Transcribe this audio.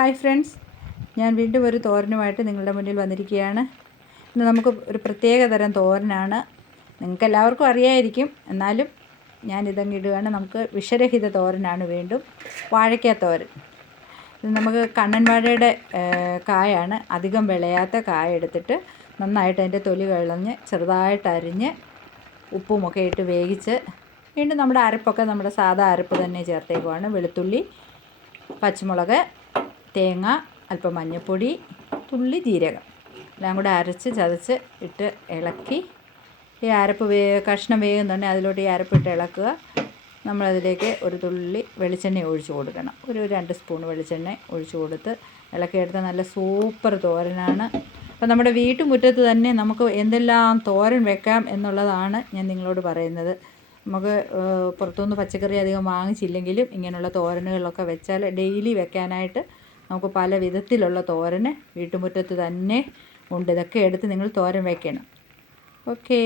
Hi friends. ഞാൻ വീണ്ടും ഒരു തോരനുമായിട്ട് നിങ്ങളുടെ മുന്നിൽ വന്നിരിക്കുകയാണ്. ഇന്ന് നമുക്ക് ഒരു പ്രത്യേക തരം തോരനാണ്. നിങ്ങൾക്ക് എല്ലാവർക്കും അറിയായിരിക്കും. എന്നാലും ഞാൻ ഇതങ്ങ് ഇടുകയാണ്. നമുക്ക് വിഷരഹിത തോരനാണ് വീണ്ടും. വാഴയ്ക്ക തോരൻ. ഇത് നമുക്ക് കണ്ണൻ വാഴയുടെ കായാണ്. അധികം വിളയാത്ത കായ എടുത്തിട്ട് നന്നായിട്ട് അതിന്റെ തൊലി കളഞ്ഞ് ചെറുതായിട്ട് അരിഞ്ഞ് ഉപ്പുമൊക്കെ ഇട്ട് വേവിച്ച് വീണ്ടും നമ്മുടെ അരപ്പൊക്കെ നമ്മുടെ സാധാ അരപ്പ് തന്നെ ചേർത്തേക്കുവാണ്. വെളുത്തുള്ളി പച്ചമുളക് തേങ്ങ അല്പം മഞ്ഞൾപ്പൊടി തുള്ളി ജീരകം. എല്ലാം കൂടെ അരച്ച് ചതച്ച് ഇട്ട് ഇളക്കി. ഈ അരപ്പ് വേ കഷ്ണം വേകുന്നുണ്ടെങ്കിൽ അതിലോട്ട് ഈ അരപ്പ് ഇട്ട് ഇളക്കുക. നമ്മളതിലേക്ക് ഒരു തുള്ളി വെളിച്ചെണ്ണ ഒഴിച്ചു കൊടുക്കണം. ഒരു രണ്ട് സ്പൂൺ വെളിച്ചെണ്ണ ഒഴിച്ചു കൊടുത്ത് ഇളക്കിയെടുത്ത നല്ല സൂപ്പർ തോരനാണ്. അപ്പം നമ്മുടെ വീട്ടുമുറ്റത്ത് തന്നെ നമുക്ക് എന്തെല്ലാം തോരൻ വെക്കാം എന്നുള്ളതാണ് ഞാൻ നിങ്ങളോട് പറയുന്നത്. നമുക്ക് പുറത്തുനിന്ന് പച്ചക്കറി അധികം വാങ്ങിച്ചില്ലെങ്കിലും ഇങ്ങനെയുള്ള തോരനുകളൊക്കെ വെച്ചാൽ ഡെയിലി വെക്കാനായിട്ട് നമുക്ക് പല വിധത്തിലുള്ള തോരന് വീട്ടുമുറ്റത്ത് തന്നെ ഉണ്ട്. ഇതൊക്കെ എടുത്ത് നിങ്ങൾ തോരൻ വെക്കണം. ഓക്കേ